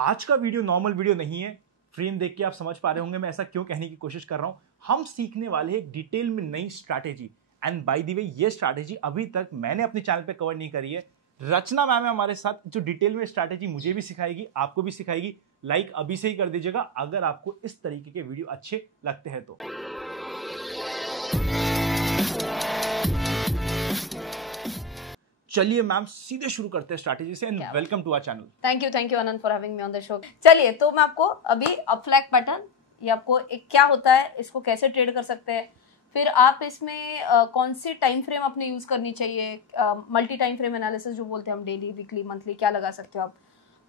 आज का video normal video नहीं है। फ्रेम देख के आप समझ पा रहे होंगे मैं ऐसा क्यों कहने की कोशिश कर रहा हूं। हम सीखने वाले हैं डिटेल में नई strategy. And by the way ये स्ट्रैटेजी अभी तक मैंने अपने चैनल पे कवर नहीं करी है। रचना मैम है हमारे साथ जो डिटेल में स्ट्रैटेजी मुझे भी सिखाएगी, आपको भी सिखाएगी। लाइक अभी से ही कर दीजिएगा अगर आपको इस तरीके के वीडियो अच्छे लगते हैं तो। चलिए मैम सीधे शुरू करते हैं स्ट्रैटेजी से। And welcome to our channel. Thank you Anand for having me on the show. चलिए तो मैं आपको अभी अपफ्लैग पैटर्न ये आपको एक क्या होता है, इसको कैसे ट्रेड कर सकते हैं, फिर आप इसमें कौन सी टाइम फ्रेम अपने यूज करनी चाहिए, मल्टी टाइम फ्रेम एनालिसिस जो बोलते हैं हम, डेली वीकली मंथली क्या लगा सकते हो आप,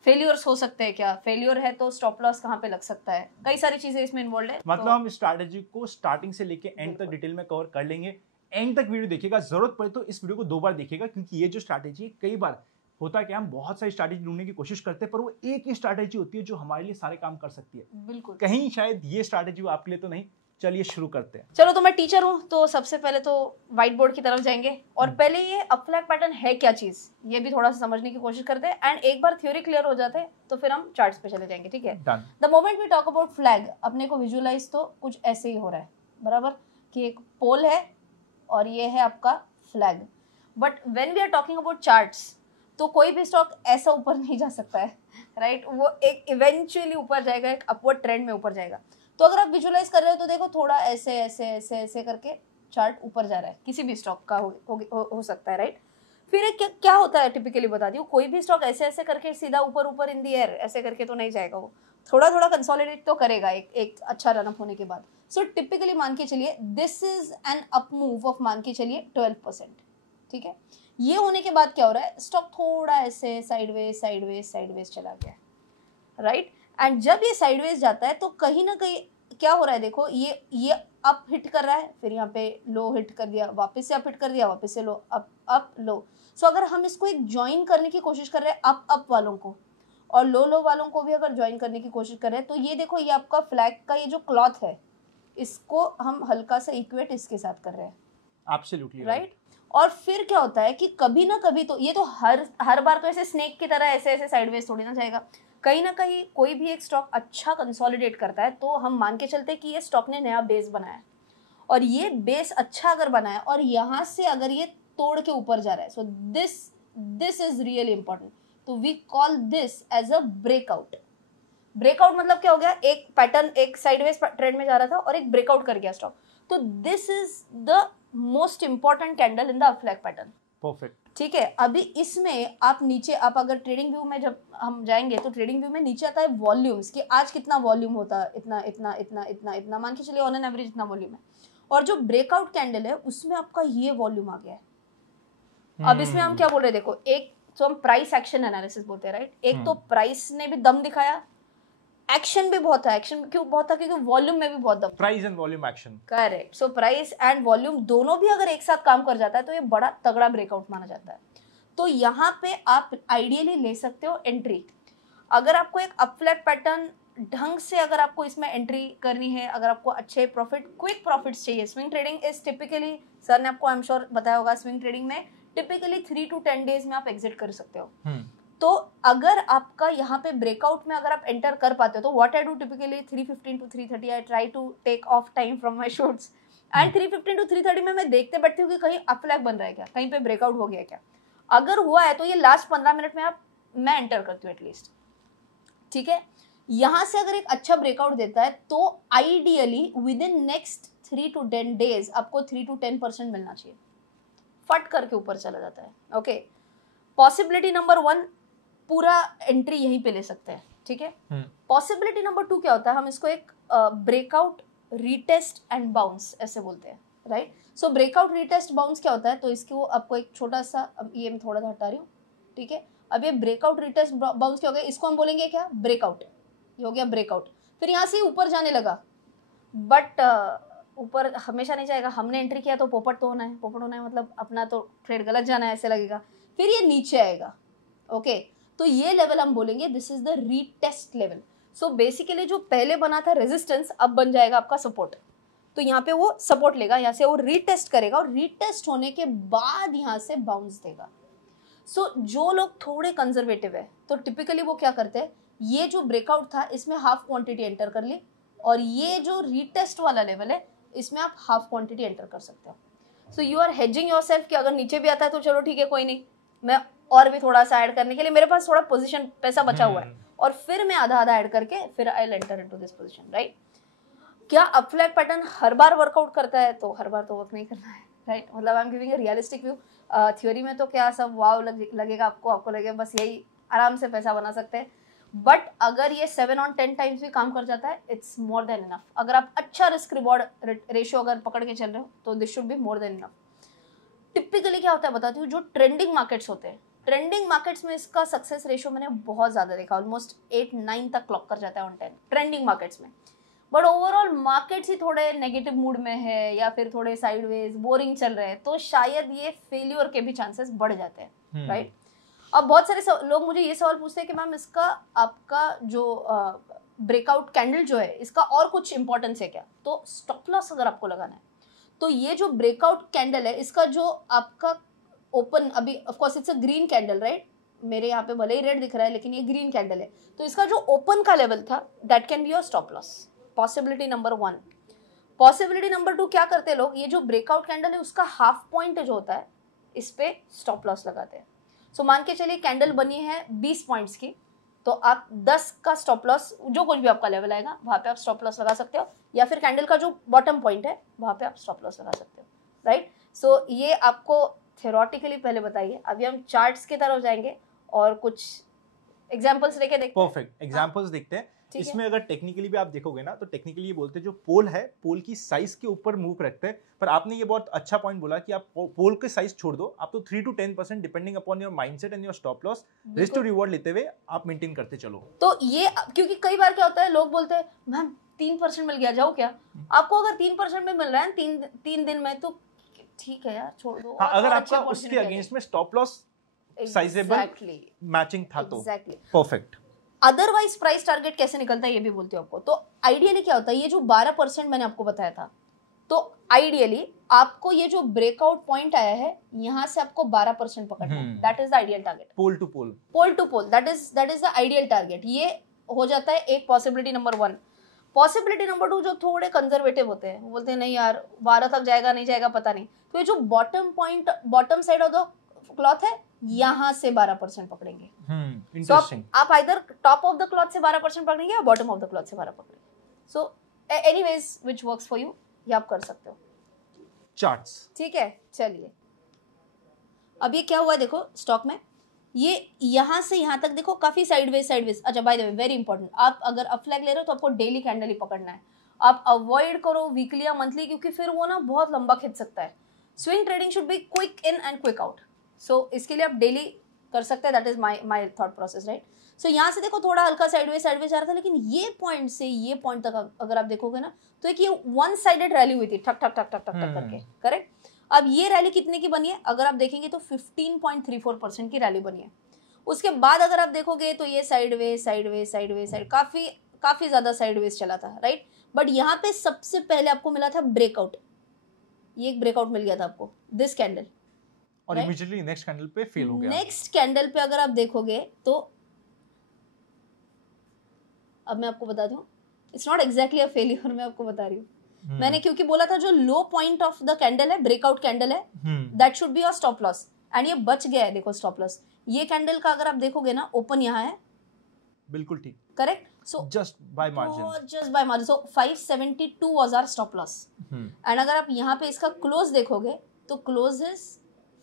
फेलियर्स हो सकते हैं क्या, फेलियर है तो स्टॉप लॉस कहाँ पे लग सकता है, कई सारी चीजें इसमें इन्वॉल्व है। मतलब हम स्ट्रैटेजी को स्टार्टिंग से लेके एंड तक डिटेल में कवर कर लेंगे। एंड तक वीडियो देखिएगा, जरूरत पड़े तो इस वीडियो को 2 बार देखिएगा क्योंकि ये जो स्ट्रैटेजी है कई बार होता है कि हम बहुत सारी स्ट्रैटेजी ढूंढने की कोशिश करते हैं पर वो एक ही स्ट्रैटेजी होती है जो हमारे लिए सारे काम कर सकती है। बिल्कुल कहीं शायद ये स्ट्रैटेजी आपके लिए तो नहीं। चलिए शुरू करते हैं। चलो तो मैं टीचर हूँ तो सबसे पहले तो व्हाइट बोर्ड की तरफ जाएंगे और पहले ये अपफ्लैग पैटर्न है क्या चीज ये भी थोड़ा सा समझने की कोशिश करते हैं। एंड एक बार थ्योरी क्लियर हो जाते हैं तो फिर हम चार्ट्स पे चले जाएंगे, ठीक है। The moment we talk about flag अपने को विजुअलाइज तो कुछ ऐसे ही हो रहा है, बराबर, कि एक पोल है और ये है आपका flag. But when we are talking about charts तो कोई भी स्टॉक ऐसा ऊपर नहीं जा सकता है, राइट। वो एक इवेंचुअली ऊपर जाएगा, एक अपवर्ड ट्रेंड में ऊपर जाएगा। तो अगर आप विजुअलाइज कर रहे हो तो देखो थोड़ा ऐसे ऐसे ऐसे ऐसे करके चार्ट ऊपर जा रहा है, किसी भी स्टॉक का हो सकता है, राइट। फिर एक क्या होता है टिपिकली बता दी, कोई भी स्टॉक ऐसे ऐसे करके सीधा ऊपर ऊपर इन दी एयर ऐसे करके तो नहीं जाएगा, वो थोड़ा थोड़ा कंसोलिडेट तो करेगा एक अच्छा रनअप होने के बाद। सो टिपिकली मान के चलिए this is an up move of मान के चलिए 12%, ठीक है। ये होने के बाद क्या हो रहा है, स्टॉक थोड़ा ऐसे साइडवेज साइडवेज साइडवेज चला गया, राइट। एंड जब ये साइडवेज जाता है तो कहीं ना कहीं क्या हो रहा है, देखो ये अप हिट कर रहा है, फिर यहाँ पे लो हिट कर दिया, वापस से अप हिट कर दिया, वापस से लो, अप लो। सो अगर हम इसको एक ज्वाइन करने की कोशिश कर रहे हैं अप वालों को और लो वालों को भी अगर ज्वाइन करने की कोशिश कर रहे हैं तो ये देखो ये आपका फ्लैग का ये जो क्लॉथ है इसको हम हल्का सा इक्वेट इसके साथ कर रहे हैं, एब्सोल्युटली राइट। और फिर क्या होता है कि कभी ना कभी तो ये तो हर बार तो ऐसे स्नेक की तरह ऐसे ऐसे साइडवेज थोड़ी ना जाएगा। कहीं ना कहीं कोई भी एक स्टॉक अच्छा कंसोलिडेट करता है तो हम मान के चलते हैं कि ये स्टॉक ने नया बेस बनाया है और ये बेस अच्छा अगर बनाया और यहाँ से अगर ये तोड़ के ऊपर जा रहा है, so this is really important. तो we call this as a breakout. Breakout मतलब क्या हो गया, एक पैटर्न एक साइडवेज ट्रेंड में जा रहा था और एक ब्रेकआउट कर गया स्टॉक, तो this is the most important candle in the up flag pattern. Perfect, ठीक है। अभी इसमें आप नीचे आप अगर ट्रेडिंग व्यू में जब हम जाएंगे तो ट्रेडिंग व्यू में नीचे आता है वॉल्यूम्स कि आज कितना वॉल्यूम होता है, इतना इतना इतना इतना इतना मान के चलिए ऑन एन एवरेज इतना वॉल्यूम है। और जो ब्रेकआउट कैंडल है उसमें आपका ये वॉल्यूम आ गया है। अब इसमें हम क्या बोल रहे हैं, देखो एक तो हम प्राइस एक्शन एनालिसिस बोलते हैं, राइट। एक तो प्राइस ने भी दम दिखाया, एक्शन भी बहुत था। एक्शन क्यों बहुत था, क्योंकि वॉल्यूम में भी बहुत दम। Price and volume action, correct. So price and volume दोनों भी अगर एक साथ काम कर जाता है तो ये बड़ा तगड़ा ब्रेकआउट माना जाता है। तो यहाँ पे आप आइडियली ले सकते हो एंट्री। अगर आपको एक अपफ्लैग पैटर्न ढंग से अगर आपको इसमें एंट्री करनी है, अगर आपको अच्छे प्रॉफिट क्विक प्रॉफिट्स चाहिए, swing trading is typically, sir ने आपको आई एम श्योर बताया होगा, स्विंग ट्रेडिंग में टिपिकली 3 to 10 डेज में आप एग्जिट कर सकते हो। तो अगर आपका यहाँ पे ब्रेकआउट में अगर आप एंटर कर पाते हो तो what I do typically 315 to 330 I try to take off time from my shoots and 315 to 330 में मैं देखते बैठती हूँ कि कहीं अपफ्लैग बन रहा है क्या, कहीं पे ब्रेकआउट हो गया क्या। अगर हुआ है तो ये लास्ट 15 मिनट में मैं एंटर करती हूँ एटलीस्ट, ठीक है। यहाँ से अगर एक अच्छा ब्रेकआउट देता है तो ideally with in next 3 to 10 days आपको 3 to 10% मिलना चाहिए, फट करके ऊपर चला जाता है। ओके, पॉसिबिलिटी नंबर 1 पूरा एंट्री यहीं पे ले सकते हैं, ठीक है। पॉसिबिलिटी नंबर 2 क्या होता है, हम इसको एक ब्रेकआउट रीटेस्ट एंड बाउंस ऐसे बोलते हैं, राइट। सो ब्रेकआउट रीटेस्ट बाउंस क्या होता है, तो इसको आपको एक छोटा सा, ये मैं थोड़ा सा हटा रही हूँ, ठीक है। अब ये ब्रेकआउट रीटेस्ट बाउंस क्या हो गया, इसको हम बोलेंगे क्या, ब्रेकआउट। ये हो गया ब्रेकआउट। फिर यहाँ से ऊपर जाने लगा, बट ऊपर हमेशा नहीं जाएगा, हमने एंट्री किया तो पोपट तो होना है, पोपट होना है मतलब अपना तो ट्रेड गलत जाना है ऐसे लगेगा। फिर ये नीचे आएगा, ओके। तो ये लेवल हम बोलेंगे this is the retest level. So basically जो पहले बना था रेजिस्टेंस अब बन जाएगा आपका सपोर्ट। तो यहाँ पे वो सपोर्ट लेगा, यहाँ से वो रीटेस्ट करेगा और रीटेस्ट होने के बाद यहाँ से बाउंस देगा। सो जो लोग थोड़े कंजर्वेटिव है तो टिपिकली वो क्या करते हैं, ये जो ब्रेकआउट था इसमें हाफ क्वांटिटी एंटर कर ली, और ये जो रीटेस्ट वाला लेवल है इसमें आप हाफ क्वांटिटी एंटर कर सकते हो। So you are hedging yourself कि अगर नीचे भी आता है तो चलो ठीक है कोई नहीं, मैं और भी थोड़ा सा ऐड करने के लिए मेरे पास थोड़ा पोजीशन पैसा बचा हुआ है, और फिर मैं आधा आधा ऐड करके फिर I will enter into this position, right. क्या अपफ्लैट पैटर्न हर बार वर्कआउट करता है? तो हर बार तो वर्क नहीं करना है, राइट। मतलब I am giving a realistic view. Theory में तो क्या सब वाव लगेगा आपको लगेगा बस यही आराम से पैसा बना सकते हैं, बट अगर ये 7 on 10 टाइम्स भी काम कर जाता है इट्स मोर देन इनफ। अगर आप अच्छा रिस्क रिवॉर्ड रेशियो अगर पकड़ के चल रहे हो तो this should be more than enough. Typically क्या होता है बताती हूँ, जो ट्रेंडिंग मार्केट्स होते हैं, ट्रेंडिंग मार्केट्स में इसका सक्सेस रेशियो मैंने बहुत ज़्यादा देखा, ऑलमोस्ट 8-9 तक क्लॉक कर जाता है ऑन 10 ट्रेंडिंग मार्केट्स में। बट ओवरऑल मार्केट्स ही थोड़े नेगेटिव मूड में है या फिर थोड़े साइडवेज बोरिंग चल रहे हैं, तो शायद ये फेल्यूर के भी चांसेस बढ़ जाते हैं, राइट। अब बहुत सारे लोग मुझे ये सवाल पूछते हैं कि मैम इसका आपका जो ब्रेकआउट कैंडल जो है इसका और कुछ इंपॉर्टेंस है क्या? तो स्टॉप लॉस अगर आपको लगाना है तो ये जो ब्रेकआउट कैंडल है इसका जो आपका ओपन, अभी of course it's a green candle, right. मेरे यहाँ पे भले ही रेड दिख रहा है लेकिन ये ग्रीन कैंडल है, तो इसका जो ओपन का लेवल था that can be your stop loss. Possibility number 1। Possibility number 2 क्या करते हैं लोग, ये जो ब्रेकआउट कैंडल है उसका हाफ पॉइंट जो होता है इस पे स्टॉप लॉस लगाते हैं। सो मान के चलिए कैंडल बनी है 20 पॉइंट्स की, तो आप 10 का स्टॉप लॉस, जो कुछ भी आपका लेवल आएगा वहाँ पे आप स्टॉप लॉस लगा सकते हो, या फिर कैंडल का जो बॉटम पॉइंट है वहाँ पे आप स्टॉप लॉस लगा सकते हो, राइट। सो ये आपको थ्योरेटिकली पहले बताइए, अभी हम चार्ट्स की तरफ जाएंगे और कुछ एग्जांपल्स लेके देखते हैं। परफेक्ट, एग्जांपल्स देखते हैं। इसमें अगर टेक्निकली भी आप देखोगे ना तो टेक्निकली ये बोलते हैं जो पोल है पोल की साइज के ऊपर मूव रखते हैं, पर आपने ये बहुत अच्छा पॉइंट बोला कि आप पोल के साइज छोड़ दो, आप तो 3 to 10% depending upon your mindset and your stop loss risk to reward लेते हुए आप मेंटेन करते चलो। तो ये क्योंकि कई बार क्या होता है लोग बोलते हैं मैम 3% मिल गया जाओ क्या, आपको अगर 3% में मिल रहा है तीन दिन में तो ठीक है यार छोड़ दो। हाँ, अगर आपका उसके अगेंस्ट में स्टॉप लॉस साइजेबल मैचिंग था तो परफेक्ट। अदरवाइज प्राइस टारगेट कैसे निकलता है ये भी बोलती हूँ आपको। तो आइडियली क्या होता है, ये जो 12% मैंने आपको बताया था, तो आइडियली आपको ये जो ब्रेकआउट पॉइंट आया है यहाँ से आपको 12% पकड़ना है, that is the ideal target. Pole to pole, pole to pole, that is the ideal target. ये हो जाता है एक पॉसिबिलिटी नंबर 1। पॉसिबिलिटी नंबर 2 जो थोड़े कंजर्वेटिव होते हैं, वो बोलते हैं नहीं यार 12 तक जाएगा नहीं जाएगा पता नहीं, तो ये जो bottom point bottom side of the cloth है यहाँ से 12% पकड़ेंगे। इंटरेस्टिंग। आप either top of the cloth से 12% पकड़ेंगे या बॉटम ऑफ द क्लॉथ से 12 पकड़ेंगे। So anyways which works for you, ये आप कर सकते हो। चार्ट्स, ठीक है, चलिए अब ये क्या हुआ है देखो स्टॉक में, ये यहाँ से यहाँ तक देखो काफी साइडवेज। अच्छा by the way very important, आप अगर अप फ्लैग ले रहे हो तो आपको डेली कैंडल ही पकड़ना है, आप अवॉइड करो वीकली या मंथली, क्योंकि फिर वो ना बहुत लंबा खिंच सकता है। Swing trading should be quick in and quick out, so इसके लिए आप डेली कर सकते हैं, that is my thought process, right. So यहाँ से देखो थोड़ा हल्का साइडवेज आ रहा था, लेकिन ये पॉइंट से ये पॉइंट तक अगर आप देखोगे ना तो एक ये वन साइडेड रैली हुई थी ठक ठक ठक ठक ठक करके, करेक्ट। अब ये रैली कितने की बनी है अगर आप देखेंगे तो 15.34% की रैली बनी है। उसके बाद अगर आप देखोगे तो ये साइडवेज काफी ज्यादा साइडवेज चला था, राइट। बट यहाँ पे सबसे पहले आपको मिला था ब्रेकआउट, ये एक ब्रेकआउट मिल गया था आपको, दिस कैंडल, और इमीडिएटली नेक्स्ट कैंडल पे फेल हो गया। नेक्स्ट कैंडल पे अगर आप देखोगे तो अब मैं आपको बता दूं, it's not exactly a failure, मैं आपको बता रही हूँ। मैंने क्योंकि बोला था जो लो पॉइंट ऑफ द कैंडल है ब्रेकआउट कैंडल है, that should be your stop loss, and ये बच गया है। देखो स्टॉप लॉस ये कैंडल का अगर आप देखोगे ना ओपन यहाँ है, बिल्कुल ठीक, correct. So just by margin, so 572 was our stop loss, and अगर आप यहाँ पे इसका क्लोज देखोगे तो क्लोज इज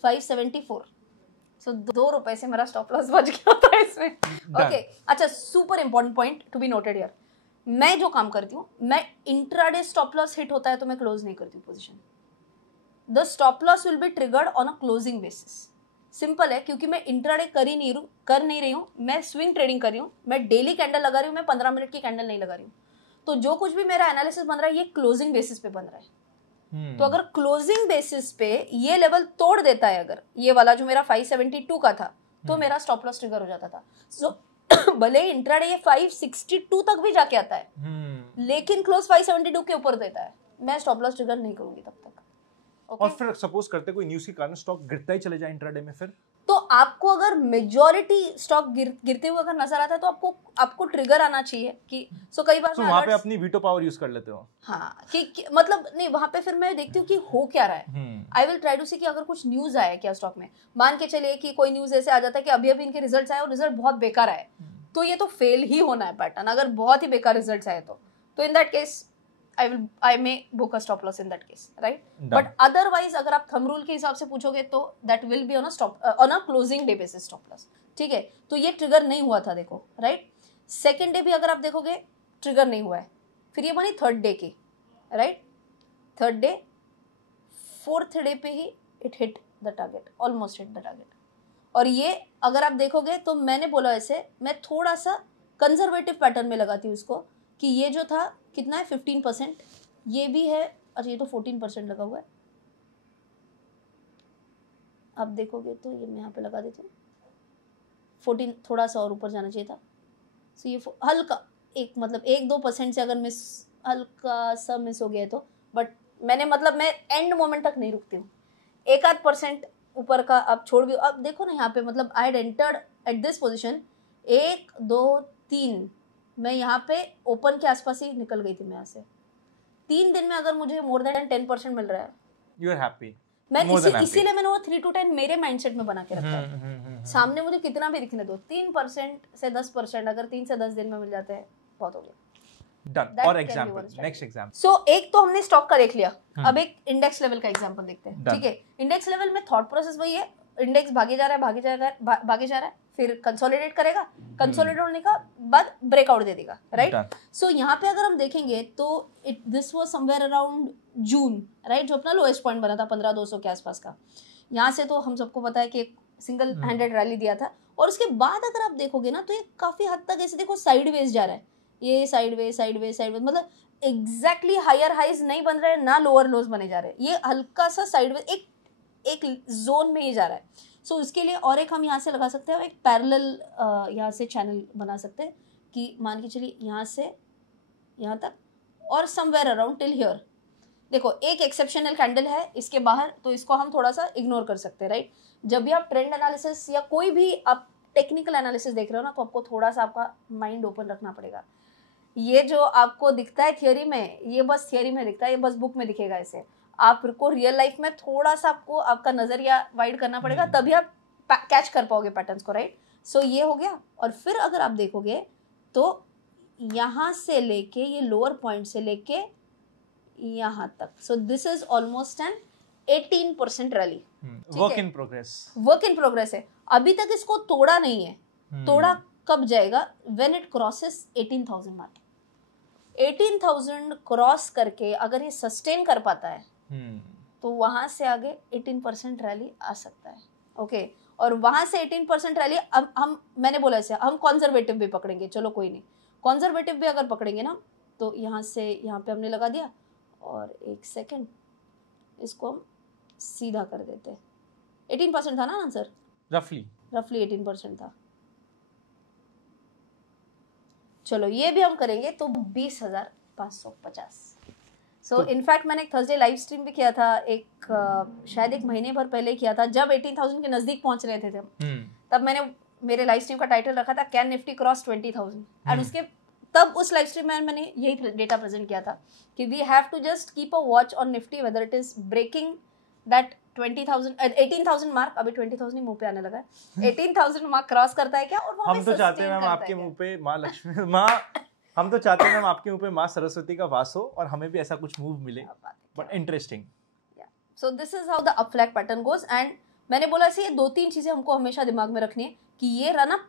574, सो 2 रुपए से मेरा स्टॉप लॉस बच गया था इसमें। ओके, अच्छा super important point to be noted here, मैं जो काम करती हूँ, मैं इंट्राडे स्टॉप लॉस हिट होता है तो मैं क्लोज नहीं करती हूँ position, the stop loss will be triggered on a closing basis. Simple है, क्योंकि मैं इंट्राडे कर नहीं रही हूँ, मैं स्विंग ट्रेडिंग कर रही हूँ, मैं डेली कैंडल लगा रही हूँ, मैं 15 मिनट की कैंडल नहीं लगा रही हूँ, तो जो कुछ भी मेरा एनालिसिस बन रहा है ये क्लोजिंग बेसिस पे बन रहा है। तो अगर क्लोजिंग बेसिस पे ये लेवल तोड़ देता है, अगर ये वाला जो मेरा 572 का था, तो मेरा स्टॉप लॉस ट्रिगर हो जाता था। सो भले ही इंट्राडे ये 562 तक भी जाके आता है, लेकिन क्लोज 572 के ऊपर देता है, मैं स्टॉप लॉस ट्रिगर नहीं करूंगी तब तक। और फिर सपोज करते कोई न्यूज़ के कारण स्टॉक गिरता ही चले जाए इंट्राडे में, फिर तो आपको अगर मेजॉरिटी स्टॉक गिरते हुए अगर नजर आता है तो आपको ट्रिगर आना चाहिए कि कई बार वहां पे अपनी वीटो पावर यूज कर लेते हो। हाँ कि मतलब नहीं, वहां पे फिर मैं देखती हूँ कि हो क्या रहा है। आई विल ट्राई टू सी कि अगर कुछ न्यूज आया क्या स्टॉक में, मान के चलिए कि कोई न्यूज ऐसे आ जाता है कि अभी अभी इनके रिजल्ट्स आए और रिजल्ट बहुत बेकार आए, तो ये तो फेल ही होना है पैटर्न, अगर बहुत ही बेकार रिजल्ट्स आए तो in that case I may book a stop loss in that case, right? But otherwise अगर आप थंब रूल के हिसाब से पूछोगे तो that will be on a closing day basis stop loss, ठीक है। तो ये ट्रिगर नहीं हुआ था देखो, राइट। सेकेंड डे भी अगर आप देखोगे ट्रिगर नहीं हुआ है, फिर ये बनी थर्ड डे की, right. Third day, fourth day पे ही it hit the target, almost hit the target. और ये अगर आप देखोगे तो मैंने बोला ऐसे, मैं थोड़ा सा कंजर्वेटिव पैटर्न में लगाती हूँ उसको कि ये जो था कितना है 15%, ये भी है, अच्छा ये तो 14% लगा हुआ है। आप देखोगे तो ये मैं यहाँ पे लगा देती हूँ 14, थोड़ा सा और ऊपर जाना चाहिए था। सो ये हल्का एक मतलब 1-2% से अगर मिस, हल्का सा मिस हो गया है तो, बट मैंने मतलब मैं एंड मोमेंट तक नहीं रुकती हूँ, 1-8% ऊपर का आप छोड़ भी। अब देखो ना यहाँ पे मतलब I had entered at this position, 1, 2, 3, मैं यहाँ पे ओपन के आसपास ही निकल गई थी। मैं यहाँ से 3 दिन में अगर मुझे मोर देन 10% मिल रहा है, यू आर हैप्पी। मैं इसीलिए मैंने वो 3 to 10 मेरे माइंडसेट में बना के रखा है। सामने मुझे कितना भी दिखने दो, 3% से 10%, अगर 3 से 10 दिन में मिल जाते हैं बहुत हो गया। डन। और एग्जांपल, नेक्स्ट एग्जांपल। सो एक तो हमने स्टॉक का देख लिया, अब एक इंडेक्स लेवल का एग्जांपल देखते हैं, ठीक है। इंडेक्स लेवल में थॉट प्रोसेस वही है, इंडेक्स भागे जा रहा है, फिर कंसोलिडेट करेगा, कंसोलिडेट होने का बाद ब्रेकआउट दे देगा, राइट। सो यहाँ पे अगर हम देखेंगे तो this was somewhere around June, right, जो अपना लोएस्ट पॉइंट बना था 15,200 के आसपास का। यहाँ से तो हम सबको पता है कि एक सिंगल हैंडेड रैली दिया था, और उसके बाद अगर आप देखोगे ना तो ये काफी हद तक ऐसे देखो साइडवेज जा रहा है, ये साइडवेज मतलब एग्जैक्टली हायर हाइज नहीं बन रहा है ना लोअर लोज बने जा रहे हैं, ये हल्का सा साइडवेज एक जोन में ही जा रहा है। सो उसके लिए और एक हम यहाँ से लगा सकते हैं, एक पैरेलल यहाँ से चैनल बना सकते हैं कि मान के चलिए यहाँ से यहाँ तक और समवेयर अराउंड टिल हियर। देखो एक एक्सेप्शनल कैंडल है इसके बाहर, तो इसको हम थोड़ा सा इग्नोर कर सकते हैं, राइट। जब भी आप ट्रेंड एनालिसिस या कोई भी आप टेक्निकल एनालिसिस देख रहे हो ना, तो आपको थोड़ा सा आपका माइंड ओपन रखना पड़ेगा। ये जो आपको दिखता है थियोरी में, ये बस थियोरी में दिखता है, ये बस बुक में दिखेगा ऐसे। आपको रियल लाइफ में थोड़ा सा आपका नजरिया वाइड करना पड़ेगा, तभी आप कैच कर पाओगे पैटर्न्स को, राइट। सो ये हो गया। और फिर अगर आप देखोगे तो यहाँ से लेके ये लोअर पॉइंट से लेके यहाँ तक, सो this is almost an 18% rally, work in progress है। अभी तक इसको तोड़ा नहीं है, तोड़ा कब जाएगा, when it crosses 18,000 mark. 18,000 cross करके अगर ये सस्टेन कर पाता है तो वहां से आगे 18% रैली आ सकता है, ओके। और वहां से 18% रैली, अब हम मैंने बोला ऐसे हम कॉन्जर्वेटिव भी पकड़ेंगे, चलो कोई नहीं, कॉन्जर्वेटिव भी अगर पकड़ेंगे ना तो यहाँ से यहाँ पे हमने लगा दिया, और एक सेकेंड इसको हम सीधा कर देते हैं। 18% था ना आंसर, रफली 18% था। चलो ये भी हम करेंगे तो 20,550। सो इनफैक्ट मैंने एक थर्सडे लाइव स्ट्रीम भी किया था, शायद एक महीने भर पहले किया था, जब 18,000 के नजदीक पहुंच रहे थे तब मैंने मेरे लाइव स्ट्रीम का टाइटल रखा था कैन निफ्टी क्रॉस 20,000। एंड उसके तब उस लाइव स्ट्रीम में मैंने यही डेटा प्रेजेंट किया था कि we have to just keep a watch on Nifty whether it is breaking that 18,000 mark. अभी 20,000 ही मुंह पे आने लगा है, 18,000 मार्क क्रॉस करता है क्या, और हम तो चाहते हैं मैम आपके मुंह पे माँ लक्ष्मी हम तो चाहते हैं मैम आपके ऊपर माँ सरस्वती का वास हो और हमें भी ऐसा कुछ मूव मिले, but interesting. So this is how the up flag pattern goes. And मैंने बोला ऐसे ये 2-3 चीजें हमको हमेशा दिमाग में रखनी है कि ये रन अप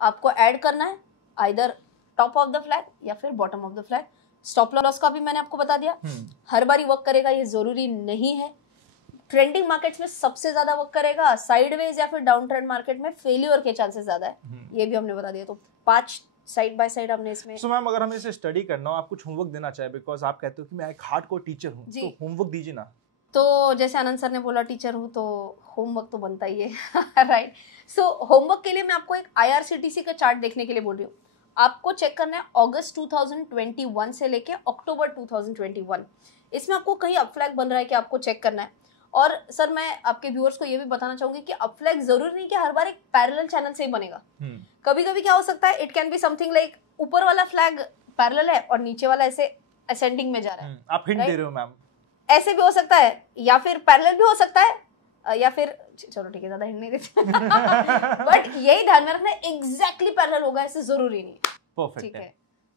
आपको ऐड करना है either top of the flag या फिर bottom of the flag. Stop loss का भी मैंने आपको बता दिया, हर बारी वर्क करेगा ये जरूरी नहीं है। ट्रेंडिंग मार्केट्स में सबसे ज्यादा वर्क करेगा, साइडवेज या फिर डाउन ट्रेंड मार्केट में फेलियर के चांसेस ज्यादा है, ये भी हमने बता दिया। तो 5 साइड बाय साइड हमने इसमें। सो मैम अगर हमें इसे स्टडी करना हो, आप कुछ होमवर्क देना चाहे, बिकॉज आप कहते हो कि मैं एक हार्डकोर टीचर हूँ, तो होमवर्क दीजिए ना। तो जैसे आनंद सर ने बोला टीचर हूँ तो होमवर्क तो बनता ही है राइट। सो होमवर्क के लिए मैं आपको एक IRCTC का चार्ट देखने के लिए बोल रही हूँ। आपको चेक करना है अगस्त 2021 से लेके अक्टूबर 2021, इसमें आपको कहीं अप फ्लैग बन रहा है कि आपको चेक करना है। और सर मैं आपके व्यूअर्स को ये भी बताना चाहूंगी कि अपफ्लैग जरूरी नहीं कि हर बार एक पैरेलल चैनल से ही बनेगा। कभी कभी क्या हो सकता है, it can be something like ऊपर वाला फ्लैग पैरेलल है और नीचे वाला ऐसे असेंडिंग में जा रहा है। आप हिंट दे रहे हो मैम। ऐसे भी हो सकता है, या फिर पैरेलल भी हो सकता है, या फिर चलो ठीक है ज्यादा हिंट नहीं देते बट यही ध्यान में रखना, एग्जैक्टली पैरेलल होगा ऐसे जरूरी नहीं है। परफेक्ट ठीक है,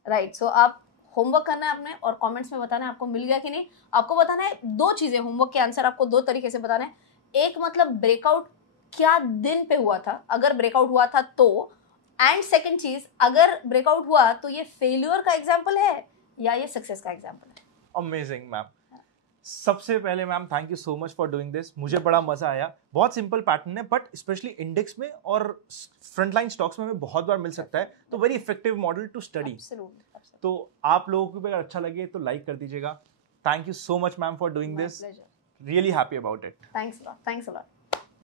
राइट। सो आप होमवर्क करना है अपने और कमेंट्स में बताना है आपको मिल गया कि नहीं। आपको बताना है 2 चीजें, होमवर्क के आंसर आपको 2 तरीके से बताना है। एक मतलब ब्रेकआउट क्या दिन पे हुआ था, अगर ब्रेकआउट हुआ था तो, एंड सेकंड चीज अगर ब्रेकआउट हुआ तो ये फेल्योर का एग्जांपल है या ये सक्सेस का एग्जांपल है। Amazing ma'am. सबसे पहले ma'am thank you so much for doing this, मुझे बड़ा मजा आया। बहुत सिंपल पैटर्न है बट स्पेशली इंडेक्स में और फ्रंटलाइन स्टॉक्स में हमें बहुत बार मिल सकता है, तो very effective model to study. तो आप लोगों को भी अगर अच्छा लगे तो लाइक कर दीजिएगा। Thank you so much ma'am for doing this, really happy about it. Thanks a lot.